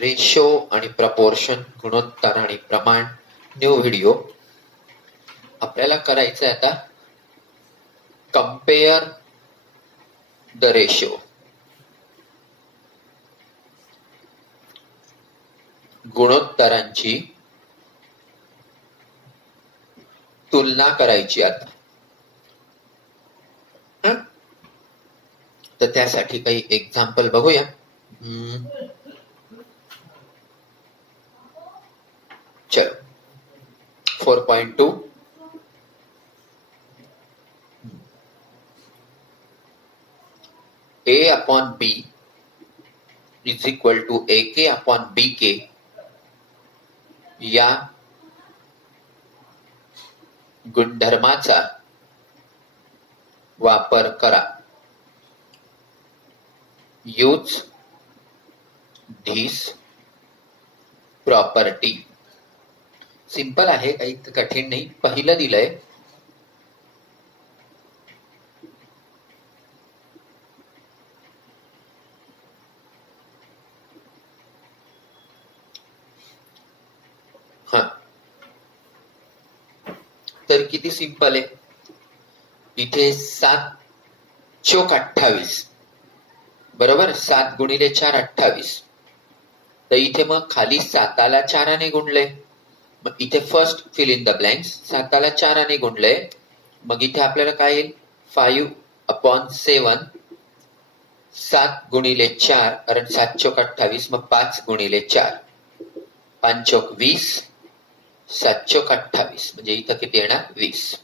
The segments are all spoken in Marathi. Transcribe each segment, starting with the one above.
रेशो आणि प्रपोर्शन, गुणोत्तर आणि प्रमाण, न्यू व्हिडिओ. आपल्याला करायचं आहे आता कम्पेअर द रेशो. गुणोत्तरांची तुलना करायची आता. तर त्यासाठी काही एक्झाम्पल बघूया. चलो 4.2 A upon B is equal to AK upon BK या गुणधर्माचा वापर करा. Use this property. सिंपल आहे, काही कठीण नाही. पहिलं दिलंय हा, तर किती सिंपल आहे. इथे 7 चोक 28 बरोबर. 7 गुणिले 4 28. तर इथे मग खाली 7ला 4ने गुणले. मग इथे first fill in the blanks. 7ला 4ने गुणले. मग इथे आपल्याला काय येईल 5/7. 7 गुणिले 4 कारण 7 चोक 28. मग 5 गुणिले 4 5 चोक 20. 7 चोक 28 म्हणजे इथं किती येणार 20.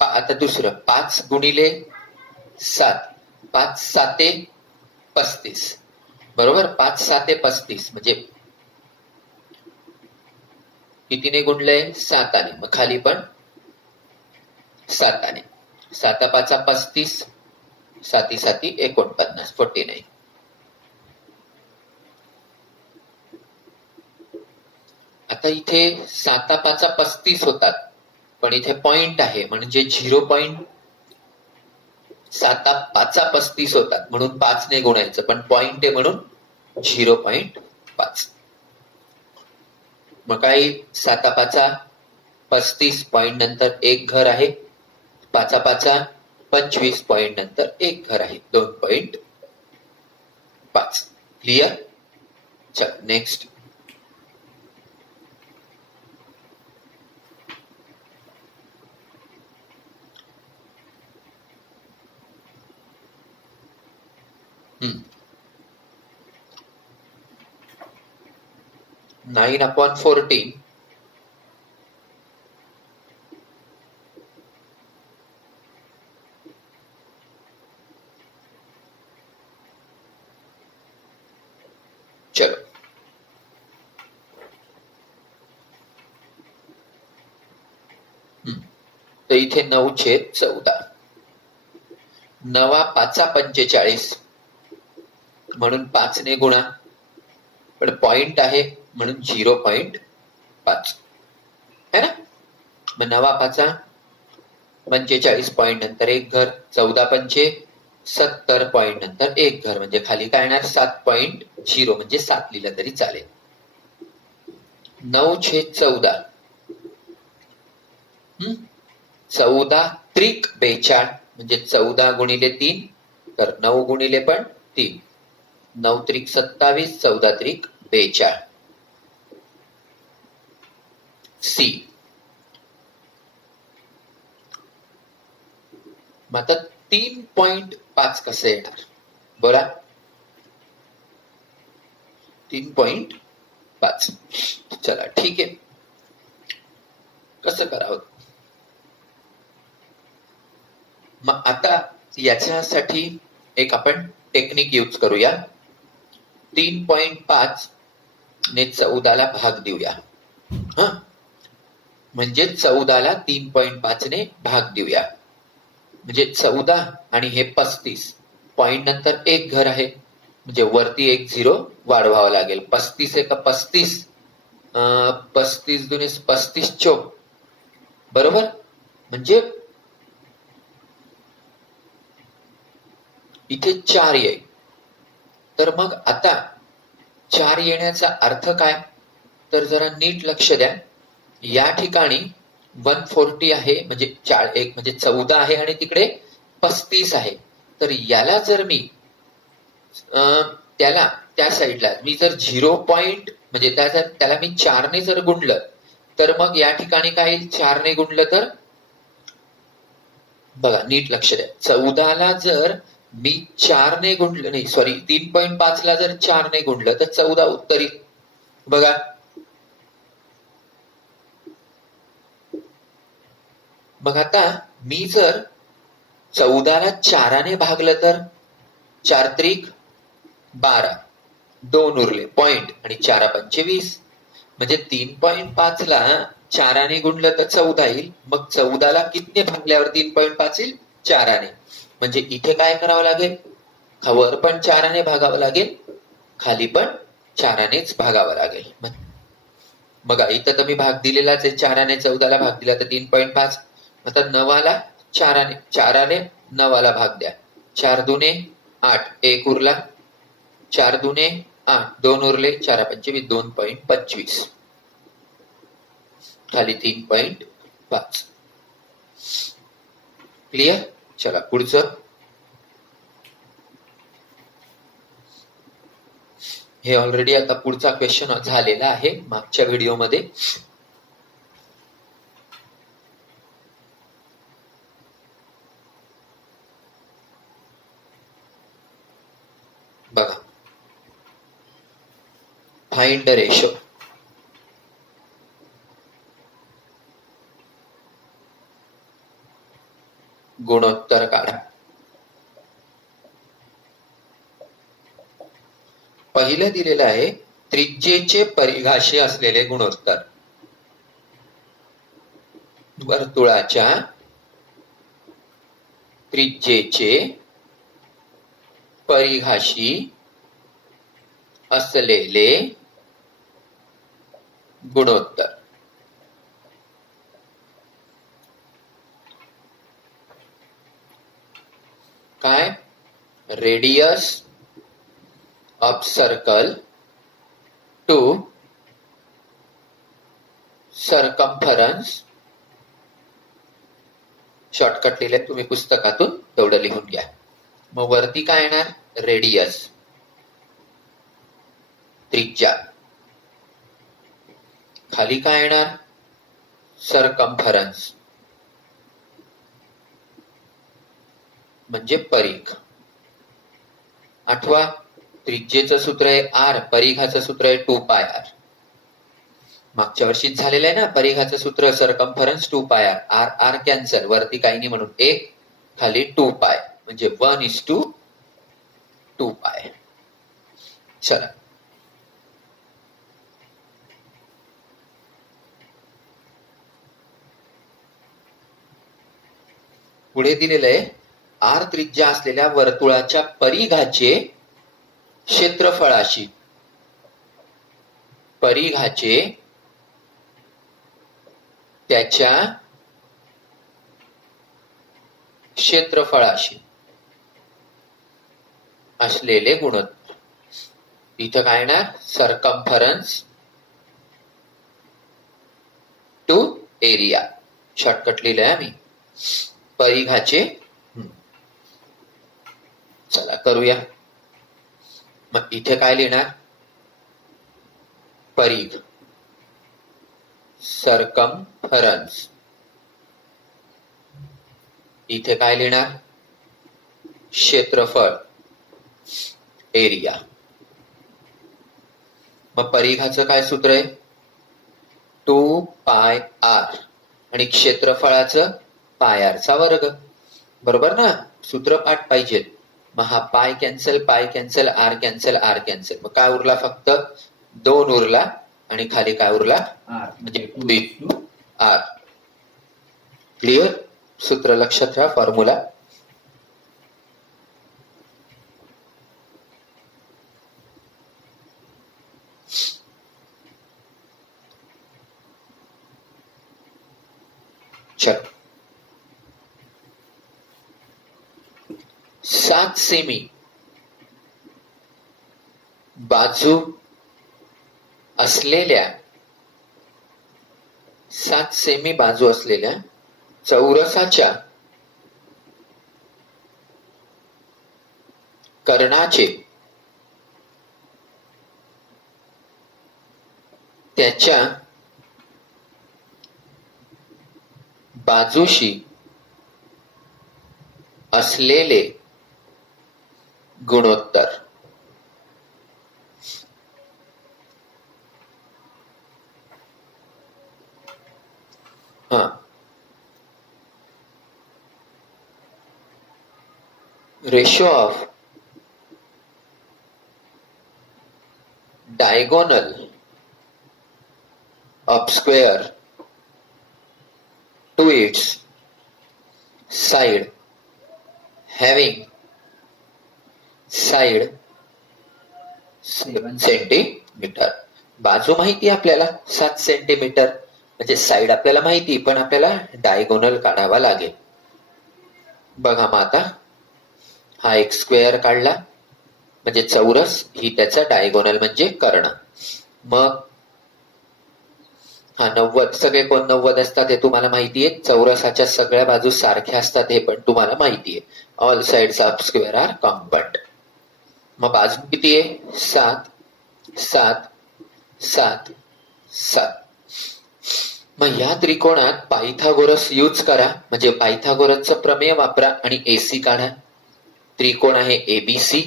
आता दुसरं 5 गुणिले 7. 5 7 35 बरोबर. 5 7 35 म्हणजे कितीने गुणलंय 7ने. मग खाली पण 7ने. 7 5 35. 7 7 49 49. आता इथे 7 5 35 होतात, पण इथे पॉइंट आहे म्हणजे 0. 7 5 35 होतात म्हणून 5 ने गुणायचं, पण पॉइंट आहे म्हणून 0.5. मग काय 7 5 35 पॉइंट नंतर एक घर आहे. 5 5 25 पॉइंट नंतर एक घर आहे 2.5. क्लिअर. चल नेक्स्ट. Hmm. 9/14 चलो तर इथे 9/14. 9 5 45 म्हणून 5 ने गुणा, पण पॉइंट आहे म्हणून 0.5 है ना. मग 9 5 45 पॉइंट नंतर एक घर. 14 पंचे 70 पॉइंट नंतर एक घर म्हणजे खाली काय येणार 7.0 म्हणजे 7 लिहिलं तरी चालेल. 9/14 14 त्रिक 42 म्हणजे 14 गुणिले 3 तर 9 गुणिले पण 3. 9 त्रिक 27. 14 त्रिक 42. सी. मग आता 3.5 कसं येणार बोला. 3.5 चला ठीक आहे. कसं करावं. मग आता याच्यासाठी एक आपण टेक्निक यूज करूया. 3.5 ने 14ला भाग देऊया. हा म्हणजे 14ला 3.5 ने भाग देऊया म्हणजे 14 आणि हे 35. पॉइंट नंतर एक घर आहे म्हणजे वरती एक 0 वाढवावं लागेल. 35 का 35. 35 दुने 35 चोक बरोबर. म्हणजे इथे 4 येईल तर तर मग आता 4 येण्याचा अर्थ काय, तर जरा नीट लक्ष द्या. या ठिकाणी 140 आहे, म्हणजे 1 म्हणजे 14 आहे आणि तिकडे 35 आहे. तर याला जर मी त्याला त्या साईडला मी जर 0 पॉइंट म्हणजे त्याला मी 4 ने जर गुणलं तर मग या ठिकाणी काय येईल, 4 ने गुणलं तर बघा नीट लक्ष द्या. 14 ला जर मी 4 ने गुणलं, नाही सॉरी 3.5 ला जर 4 ने गुणलं तर 14 उत्तर येईल. बघा मग आता मी जर 14 ला 4 ने भागलं तर 4 त्रिक 12, 2 उरले पॉइंट आणि 4 पंचे 20, म्हणजे 3.5 ला 4 ने गुणलं तर 14 येईल. मग 14 ला कितीने भागल्यावर 3.5 येईल, 4 ने. म्हणजे इथे काय करावं लागेल, वर पण 4 ने भागावं लागेल, खाली पण 4 नेच भागावं लागेल. बघा इथं तर मी भाग दिलेलाच आहे, 4 ने 14 ला भाग दिला तर 3.5. आता 9 ला 4 ने 9 ला भाग द्या, 4 दुने 8, 1 उरला, 4 दुने 8, 2 उरले, 4 पंचे 20, 2.25, खाली 3.5. क्लिअर. चला पुढचं. हे ऑलरेडी आता पुढचा क्वेश्चन झालेला आहे मागच्या व्हिडिओमध्ये. बघा फाइंड द रेशो. गुणोत्तर काढा. पहिलं दिलेलं आहे त्रिज्येचे परिघाशी असलेले गुणोत्तर. वर्तुळाच्या त्रिज्येचे परिघाशी असलेले गुणोत्तर. काय, radius of circle to circumference. Shortcut लिहिले तुम्ही पुस्तकातून, तेवढं लिहून घ्या. मग वरती काय येणार, रेडियस त्रिज्या, खाली काय येणार, सरकम्फरन्स म्हणजे परिघ. आठवा, त्रिज्येचं सूत्र आहे आर, परिघाचं सूत्र आहे 2πr. मागच्या वर्षीच झालेलं आहे ना, परिघाचं सूत्र circumference 2πr, R R cancel, वरती काही नाही म्हणून 1, खाली 2π म्हणजे 1:2π. चला पुढे दिलेलं आहे आर त्रिज्या असलेल्या वर्तुळाच्या परिघाचे क्षेत्रफळाशी, परिघाचे त्याच्या क्षेत्रफळाशी असलेले गुणोत्तर. इथं काय येणार, सरकम्फरन्स टू एरिया. शॉर्टकट लिहिलंय आम्ही, परिघाचे. चला करूया. मग इथे काय लिहिणार, परिघ सरकम्फरन्स. इथे काय लिहिणार, क्षेत्रफळ एरिया. मग परिघाचं काय सूत्र आहे, 2πr आणि क्षेत्रफळाचं πr चा वर्ग. बरोबर ना, सूत्र पाठ पाहिजे. मग हा pi cancel, pi cancel, R cancel, R cancel. मग काय उरला, फक्त 2 उरला आणि खाली काय उरला, आर, म्हणजे 2r. क्लिअर. सूत्र लक्षात ठेवा, फॉर्म्युला. चल 7 सेमी बाजू असलेल्या 7 सेमी बाजू असलेल्या चौरसाच्या कर्णाचे त्याच्या बाजूशी असलेले गुणोत्तर. Ratio of diagonal of square to its side having side 7 centimetre. बाजू माहिती आपल्याला 7 सेंटीमीटर, म्हणजे साइड आपल्याला माहिती, पण आपल्याला डायगोनल काढावा लागेल. बघा मग आता हा एक स्क्वेअर काढला म्हणजे चौरस, ही त्याचा डायगोनल म्हणजे कर्ण. मग हा 90, सगळे कोण 90 असतात हे तुम्हाला माहिती आहे. चौरसाच्या सगळ्या बाजू सारख्या असतात हे पण तुम्हाला माहिती आहे. All sides of square are compact. मग बाजू किती आहे? 7 7 7 7. मग या त्रिकोणात पायथागोरस यूज करा, म्हणजे पायथागोरसचं प्रमेय वापरा आणि एसी काढा. त्रिकोण आहे एबीसी.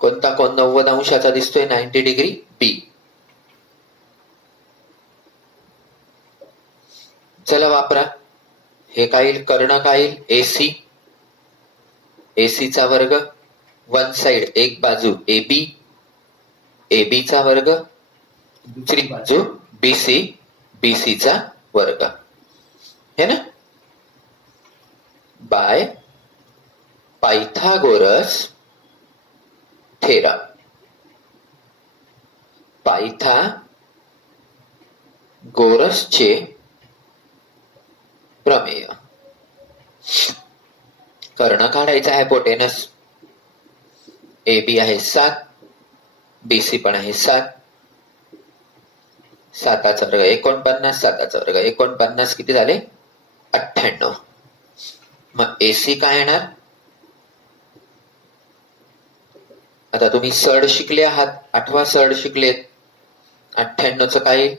कोणता कोण 90 अंशाचा दिसतोय? 90 डिग्री बी. चला वापरा. हे काय येईल? कर्ण काय येईल? एसी. एसीचा वर्ग, वन साइड एक बाजू एबी, एबीचा वर्ग, दुसरी बाजू बीसी, बीसीचा वर्ग, है ना? Bye Pythagoras theorem. पायथागोरसचे प्रमेय. कर्ण काढायचा आहे हायपोटेनस. एबी आहे 7, बीसी पण आहे 7. 7चा वर्ग 49, 7चा वर्ग 49, किती झाले? 98. मग एसी काय येणार? आता तुम्ही सड शिकले आहात, 8वा सड शिकलेत. 98चं काय?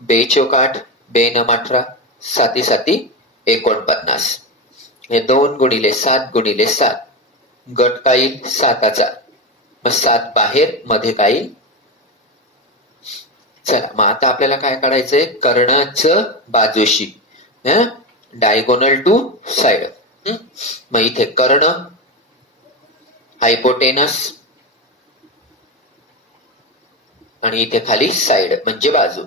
2 चौक 8, 2 नम 18, 7 7 49. हे 2 गुणिले 7 गुणिले 7, गट काय येईल? 7चा. मग 7 बाहेर, मध्ये काय येईल? चला मग आता आपल्याला काय काढायचंय? कर्णाचं बाजूशी, डायगोनल टू साइड. मग इथे कर्ण, हायपोटेनस, आणि इथे खाली साइड म्हणजे बाजू.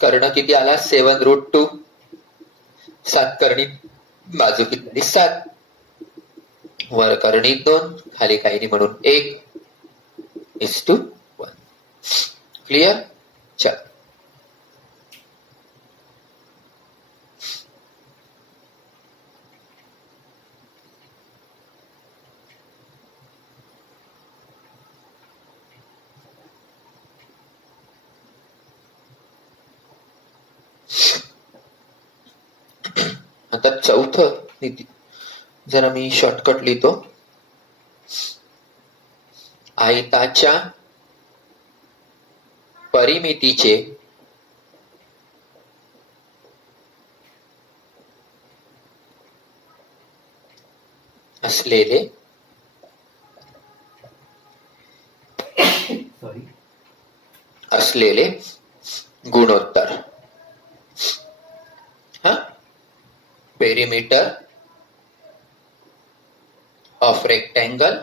कर्ण किती आला? 7√2. 7 कर्णी बाजू किती? 7. वर कर्णी 2, खाली काही नाही म्हणून 1:1. क्लिअर? चल. आता चौथं जरा मी शॉर्टकट लिहितो. आयताच्या परिमितीचे असलेले गुणोत्तर. Perimeter of rectangle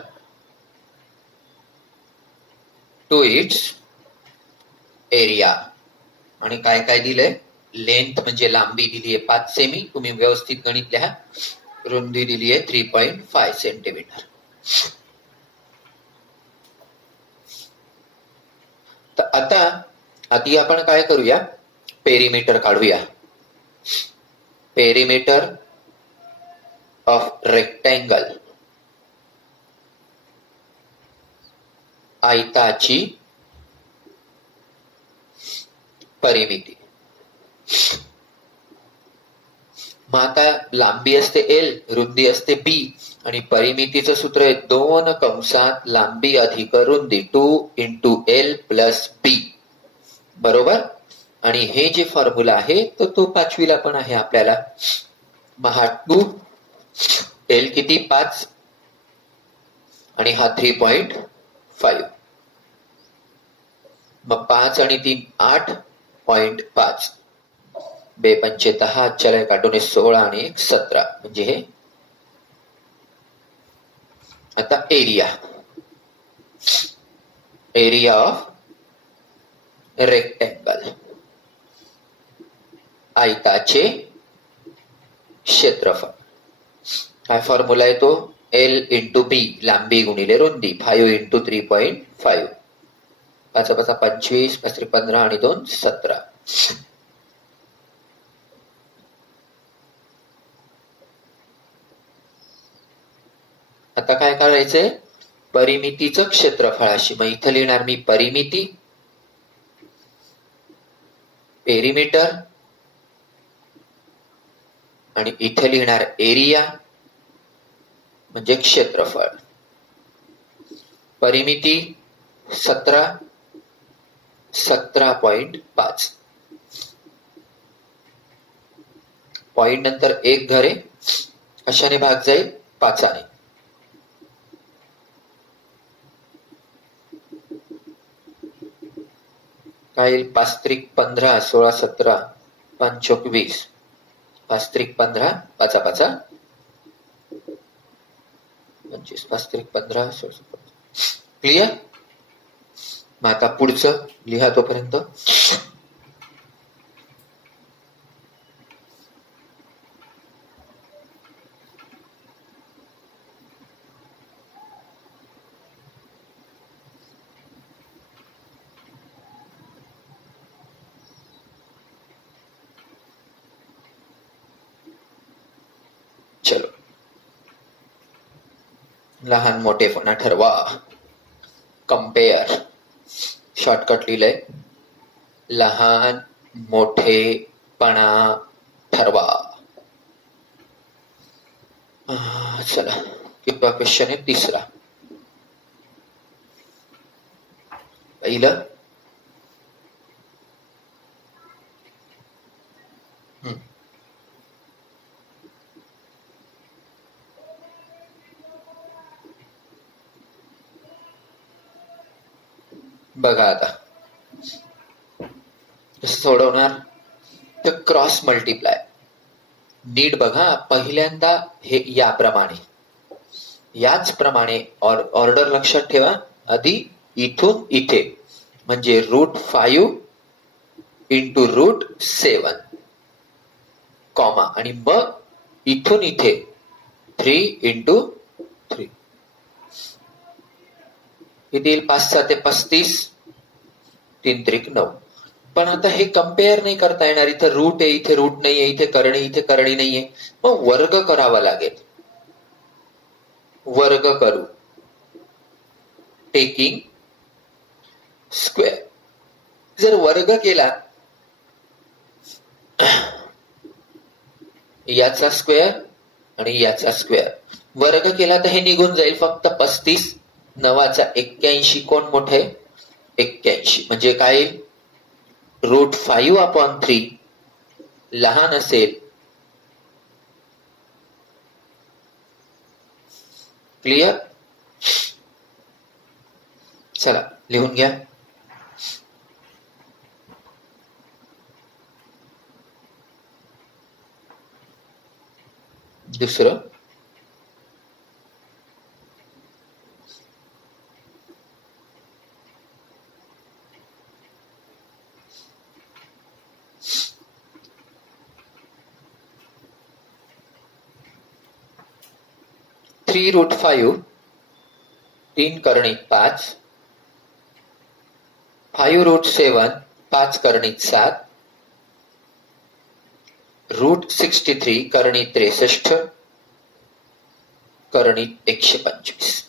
to its area. आणि काय काय दिलंय? लेंथ म्हणजे लांबी दिली आहे 5 सेमी. तुम्ही व्यवस्थित गणित लिहा. रुंदी दिली आहे 3.5 सेंटीमीटर. तर आता आधी आपण काय करूया? पेरिमीटर काढूया. पेरिमीटर ऑफ रेक्टँगल, आयताची परिमिती. मग आता लांबी असते एल, रुंदी असते बी, आणि परिमितीचं सूत्र आहे 2 कंसात लांबी अधिक रुंदी 2 इंटू एल प्लस बी, बरोबर. आणि हे जे फॉर्म्युला आहे तर तो 5वीला पण आहे आपल्याला. मग हा 2, एल किती 5, आणि हा 3.5. मग 5 आणि 3 8.5, 2 पंचे 10, चला काटून 16 आणि 1 17, म्हणजे हे. आता एरिया ऑफ रेक्टँगल, आयताचे क्षेत्रफळ. काय फॉर्म्युला आहे तो? एल इंटू बी, लांबी गुणिले रुंदी, 5 इंटू 3.5, 5 5 25, 5 15 आणि 2 17. आता काय करायचंय? परिमितीचं क्षेत्रफळाशी. मग इथं लिहिणार मी परिमिती, पेरिमीटर, आणि इथे लिहिणार एरिया म्हणजे क्षेत्रफळ. परिमिती 17.5. पॉइंट नंतर 1 घरे, कशाने भाग जाईल? 5ने. काय येईल? 5 त्रिक 15, 16 17, 5 चोक 20, 5 त्रिक 15, 5 5 25, 5 त्रिक 15, 16. क्लिअर? मग आता पुढचं लिहा तोपर्यंत. चलो, लहान मोठेपणा ठरवा. कम्पेअर, शॉर्टकट लिहिलंय, लहान मोठेपणा ठरवा. चला, कितवा क्वेश्चन आहे? 3रा. पहिलं, बघा आता कसं सोडवणार. तर क्रॉस मल्टिप्लाय. नीट बघा, पहिल्यांदा हे याचप्रमाणे ऑर्डर लक्षात ठेवा. आधी इथून इथे म्हणजे √5 इंटू √7, कॉमा, आणि मग इथून इथे 3 इंटू 3. किती येईल? 5 7 35, 3 त्रिक 9. पण आता हे कम्पेअर नाही करता येणार. इथं रूट आहे, इथे रूट नाहीये, इथे करणी नाहीये. मग वर्ग करावा लागेल. वर्ग करू, टेकिंग स्क्वेअर. जर वर्ग केला याचा स्क्वेअर आणि याचा स्क्वेअर, वर्ग केला तर हे निघून जाईल. फक्त 35, 9चा 81, कोण मोठे? 81. म्हणजे काय येईल? √5/3 लहान असेल. क्लिअर? चला लिहून घ्या. दुसरं, √5, 3 कर्णित 5, 5√7, 5 कर्णित 7, √63 करणी 63 करणी 125.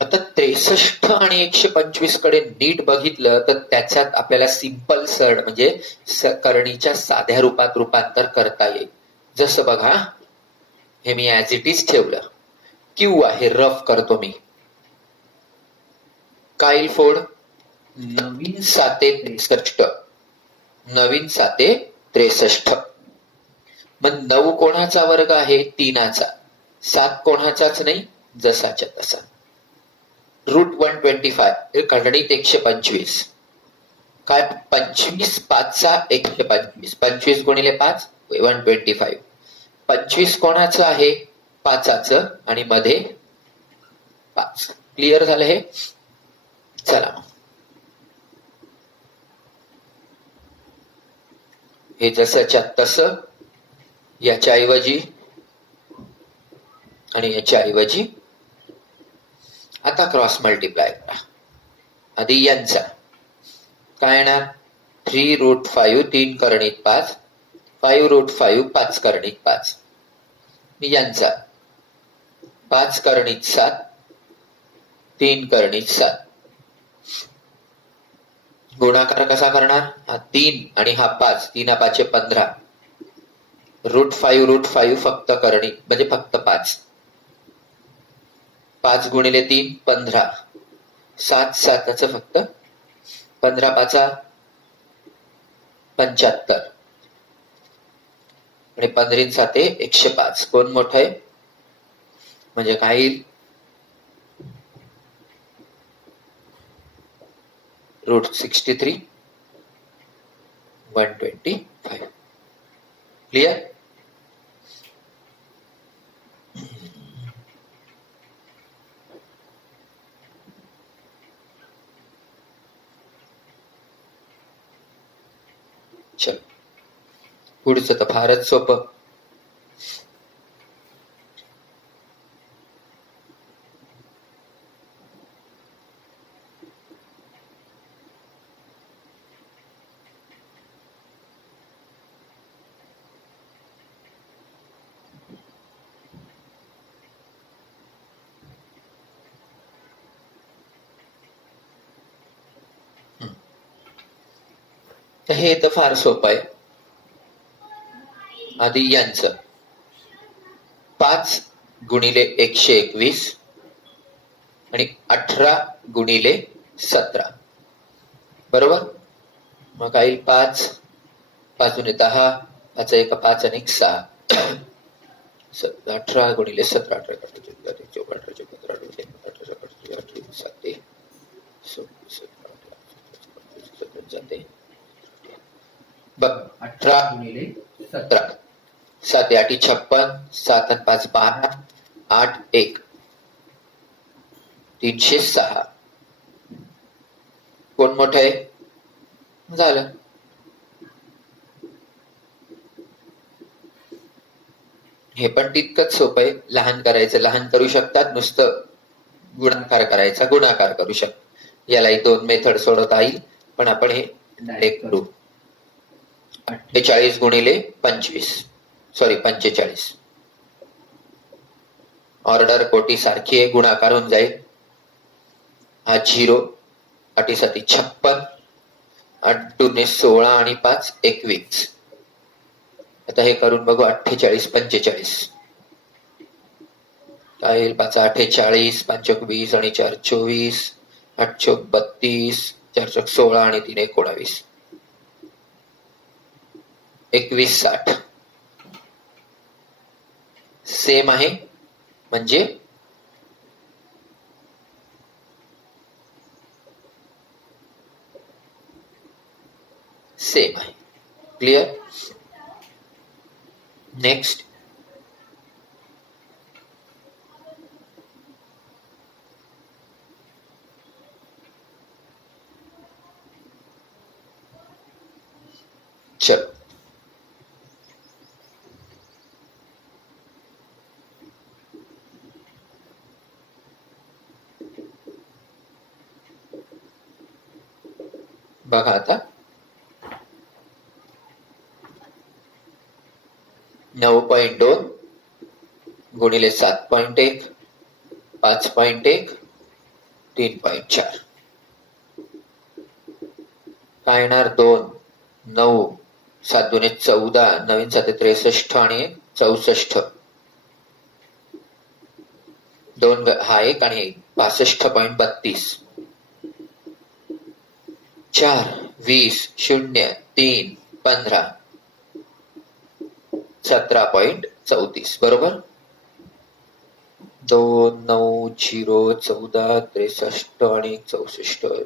आता 63 आणि 125 कडे नीट बघितलं तर त्याच्यात आपल्याला सिंपल सरळ म्हणजे करणीच्या साध्या रूपात रूपांतर करता येईल. जसं बघा, हे मी ऍज इट इज ठेवलं. क्यू आहे, रफ करतो मी. काईल फोड नवीन 763, नवीन 763. मग 9 कोणाचा वर्ग आहे? 3चा. 7 कोणाचाच नाही, जसाच्या तसा. √125 खंडणीत 125. काय 25 5चा 125. 25 गुणिले 5 125. 25 कोणाचं आहे? 5चं आणि मध्ये 5. क्लिअर झालं हे? चला, हे जसंच्या तसं याच्या ऐवजी आणि याच्या ऐवजी आता क्रॉस मल्टिप्लाय करा. आधी यांचा काय येणार? 3√5 3 करणीत 5, 5√5 5 करणीत 5. यांचा 5 करणीत 7 3 करणीत 7. गुणाकार कसा करणार? हा 3 आणि हा 5. 3 5 15. √5 फक्त करणी म्हणजे फक्त 5. 5 गुणिले 3 15. 7 7चं फक्त 15 5 75 आणि 15 7 105. कोण मोठं आहे? म्हणजे काय येईल? √63 125. क्लिअर? चल, पुढचं तर फारच सोपं. हे तर फार सोपं आहे. आधी यांचं 5 गुणिले 121 आणि 18 गुणिले 17. बरोबर? मग काही 5 5 गुणिले 10 5 1 5 आणि 6. 18 गुणिले 17 जाते. बघ 18 गुणिले 17. 7 8 56. 7 आणि 5 12. 8 1 306. कोण मोठं आहे? झालं. हे पण तितकंच सोपं आहे. लहान करायचं लहान करू शकतात, नुसतं गुणाकार करायचा गुणाकार करू शकतात. यालाही 2 मेथड सोडवता येईल, पण आपण हे डायरेक्ट करू. 48 गुणिले 25 सॉरी 45. ऑर्डर कोटी सारखी आहे, गुणाकार होऊन जाईल. हा 0 8 7 56. 8 2 16 आणि 5 21. आता हे करून बघू. 48 45 काय येईल? 5 48 5 20 आणि 4 24. 8 32. 4 16 आणि 3 19. 21 60. सेम आहे म्हणजे सेम आहे. क्लिअर? नेक्स्ट चल, बघा आता 9.2 गुणिले 7.1 5.1 3.4 काय येणार 2 9 7 दुने 14 9 7 63 आणि 64 दोन हा एक आणि 65.32 4 20 0 3 15 17.34 बरोबर 2 9 0 14 63 आणि 64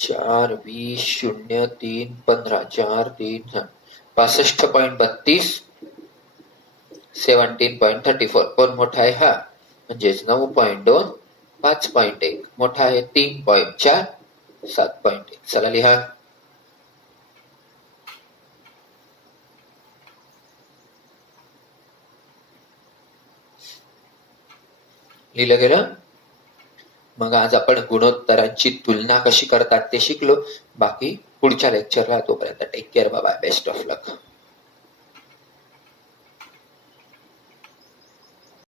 4 20 0 3 15 4 3 65.32 17.34 कोण मोठा आहे हा म्हणजेच 9.2 5.1 मोठा आहे 3.4 7.1 चला लिहा लिहिलं गेलं मग आज आपण गुणोत्तरांची तुलना कशी करतात ते शिकलो बाकी पुढच्या लेक्चरला तोपर्यंत take care bye best of luck